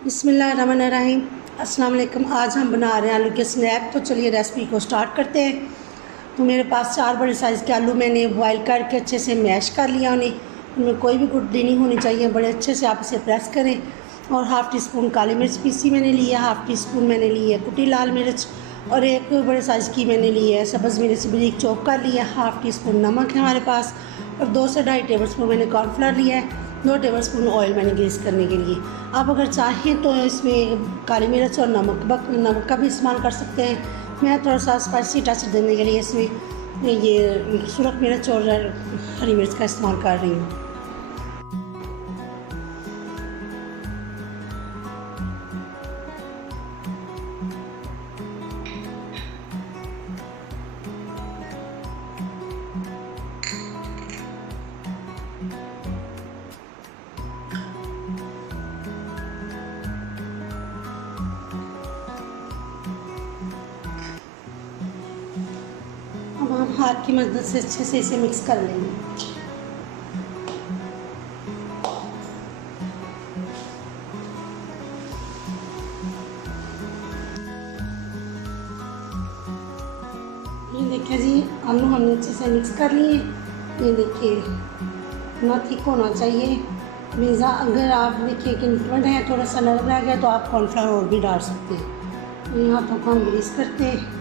बिस्मिल्लाहिर्रहमानिर्रहीम। अस्सलाम वालेकुम। आज हम बना रहे हैं आलू के स्नैक। तो चलिए रेसिपी को स्टार्ट करते हैं। तो मेरे पास 4 बड़े साइज़ के आलू मैंने बॉईल करके अच्छे से मैश कर लिया उनमें कोई भी गुठली नहीं होनी चाहिए। बड़े अच्छे से आप इसे प्रेस करें। और हाफ़ टी स्पून काली मिर्च पीसी मैंने ली है, हाफ़ टी स्पून मैंने ली है कुटी लाल मिर्च, और एक बड़े साइज़ की मैंने ली है सब्ज़ मिर्च बारीक चॉप कर लिया। हाफ़ टी स्पून नमक है हमारे पास, और 2 से 2.5 टेबल स्पून मैंने कॉर्नफ्लोर लिया है। 2 टेबल स्पून ऑयल मैंने ग्रीस करने के लिए। आप अगर चाहें तो इसमें काली मिर्च और नमक का भी इस्तेमाल कर सकते हैं। मैं थोड़ा सा स्पाइसी टच देने के लिए इसमें ये सुरख मिर्च और हरी मिर्च का इस्तेमाल कर रही हूँ। अब हम हाथ की मदद से अच्छे से इसे मिक्स कर लेंगे। ये देखिए जी, आलू हमने अच्छे से मिक्स कर लिए। ये देखिए इतना थिक होना चाहिए। पिज़्ज़ा अगर आप देखिए कि लिक्विड है, थोड़ा सा नरम रह गया तो आप कॉर्नफ्लावर और भी डाल सकते हैं। ये हाथों को हम ग्रीस करते हैं।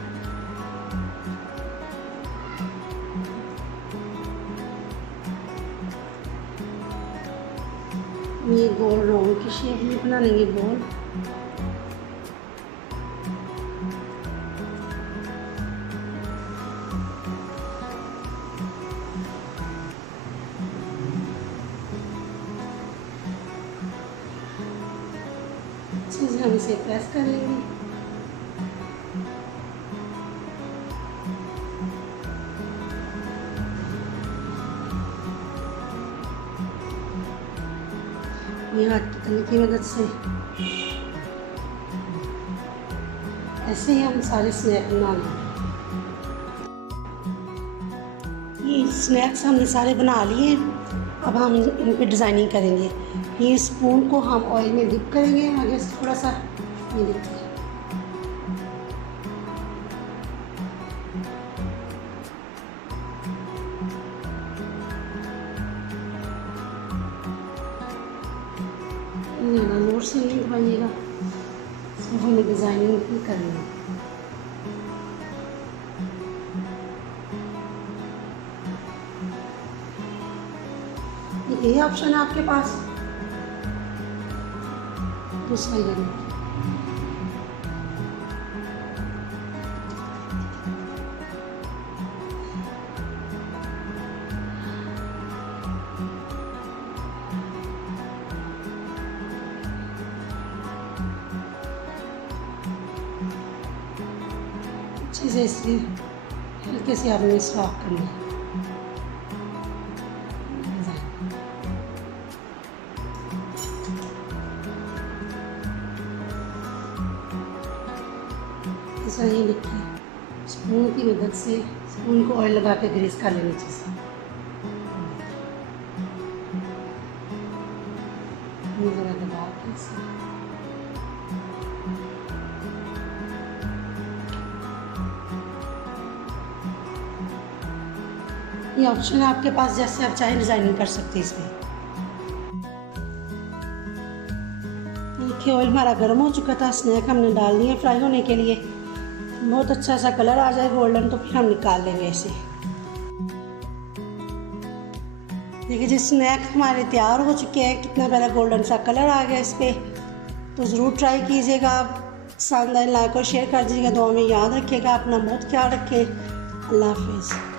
ये गोल राउंड की शेप में बना लेंगे गोल। अच्छे से हम इसे प्रेस कर लेंगे। ये हाथ की तली की मदद से ऐसे ही हम सारे स्नैक बना लेंगे। ये स्नैक्स हमने सारे बना लिए। अब हम इन पे डिज़ाइनिंग करेंगे। ये स्पून को हम ऑयल में डिप करेंगे आगे से थोड़ा सा। ये देखिए जोर से नहीं दबाइएगा, सिर्फ हमें डिज़ाइनिंग ही करनी है। ये ऑप्शन है आपके पास। दूसरा ये अच्छे से इसलिए हल्के से आपने स्वाप करना है। ऐसा ही लिखिए, स्पून की मदद से स्पून को ऑयल लगा के ग्रीस कर लेना नीचे से। ज़रा दबा के ये ऑप्शन है आपके पास, जैसे आप चाहे डिज़ाइनिंग कर सकते हैं इसमें। देखिए ऑयल हमारा गर्म हो चुका था। स्नैक हमने डाल दिए फ्राई होने के लिए। बहुत अच्छा सा कलर आ जाए गोल्डन, तो फिर हम निकाल लेंगे इसे। देखिए जी स्नैक हमारे तैयार हो चुके हैं। कितना प्यारा गोल्डन सा कलर आ गया इस पर। तो ज़रूर ट्राई कीजिएगा आप। शानदार, लाइक और शेयर कर दीजिएगा। दुआ में याद रखिएगा, अपना बहुत ख्याल रखें। अल्लाह हाफिज़।